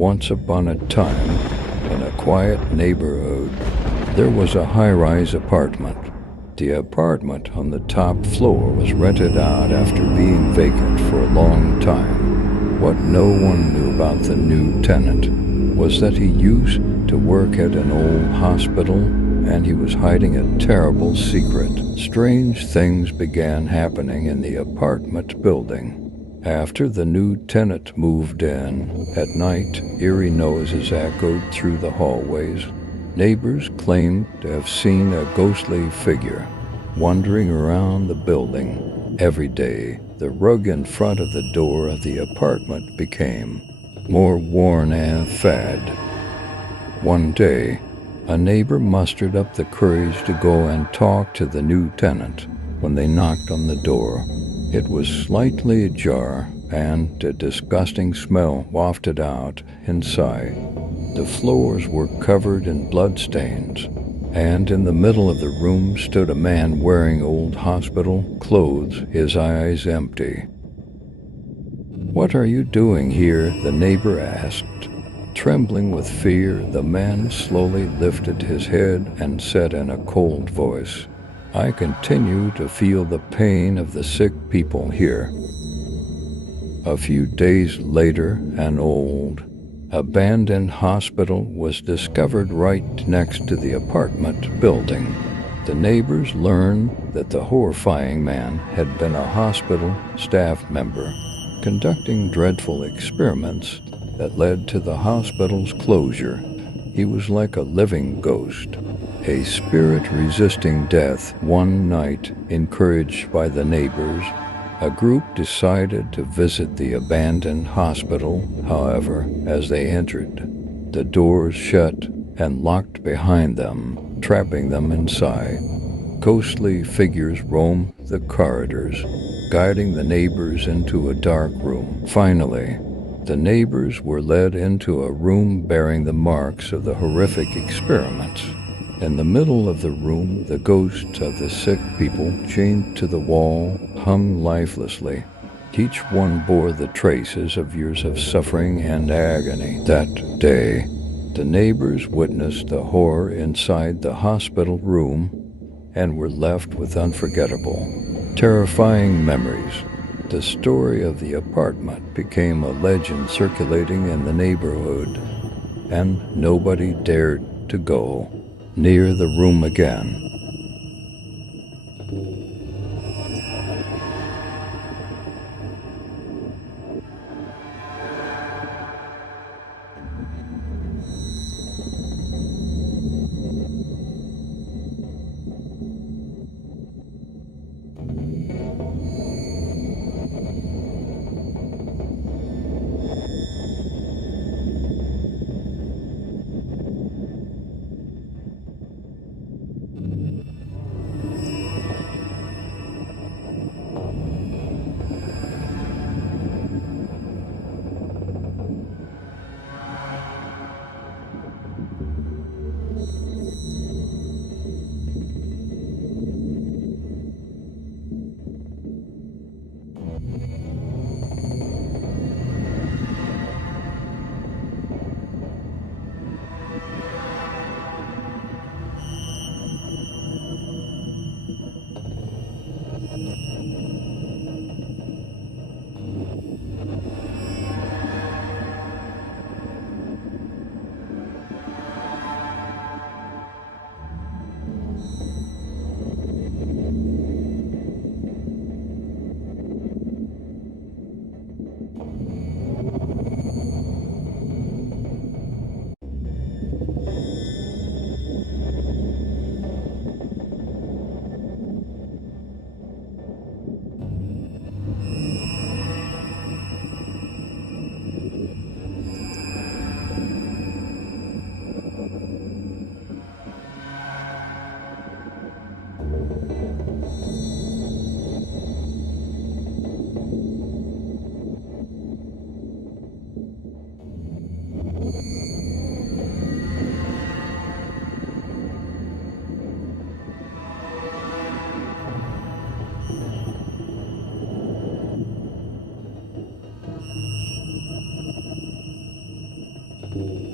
Once upon a time, in a quiet neighborhood, there was a high-rise apartment. The apartment on the top floor was rented out after being vacant for a long time. What no one knew about the new tenant was that he used to work at an old hospital, and he was hiding a terrible secret. Strange things began happening in the apartment building. After the new tenant moved in, at night, eerie noises echoed through the hallways. Neighbors claimed to have seen a ghostly figure wandering around the building. Every day, the rug in front of the door of the apartment became more worn and faded. One day, a neighbor mustered up the courage to go and talk to the new tenant. When they knocked on the door, it was slightly ajar, and a disgusting smell wafted out inside. The floors were covered in bloodstains, and in the middle of the room stood a man wearing old hospital clothes, his eyes empty. "What are you doing here?" the neighbor asked. Trembling with fear, the man slowly lifted his head and said in a cold voice, "I continue to feel the pain of the sick people here." A few days later, an old, abandoned hospital was discovered right next to the apartment building. The neighbors learned that the horrifying man had been a hospital staff member, conducting dreadful experiments that led to the hospital's closure. He was like a living ghost, a spirit resisting death. One night, encouraged by the neighbors, a group decided to visit the abandoned hospital. However, as they entered, the doors shut and locked behind them, trapping them inside. Ghostly figures roamed the corridors, guiding the neighbors into a dark room. Finally, the neighbors were led into a room bearing the marks of the horrific experiments. In the middle of the room, the ghosts of the sick people, chained to the wall, hung lifelessly. Each one bore the traces of years of suffering and agony. That day, the neighbors witnessed the horror inside the hospital room and were left with unforgettable, terrifying memories. The story of the apartment became a legend circulating in the neighborhood, and nobody dared to go near the room again. you.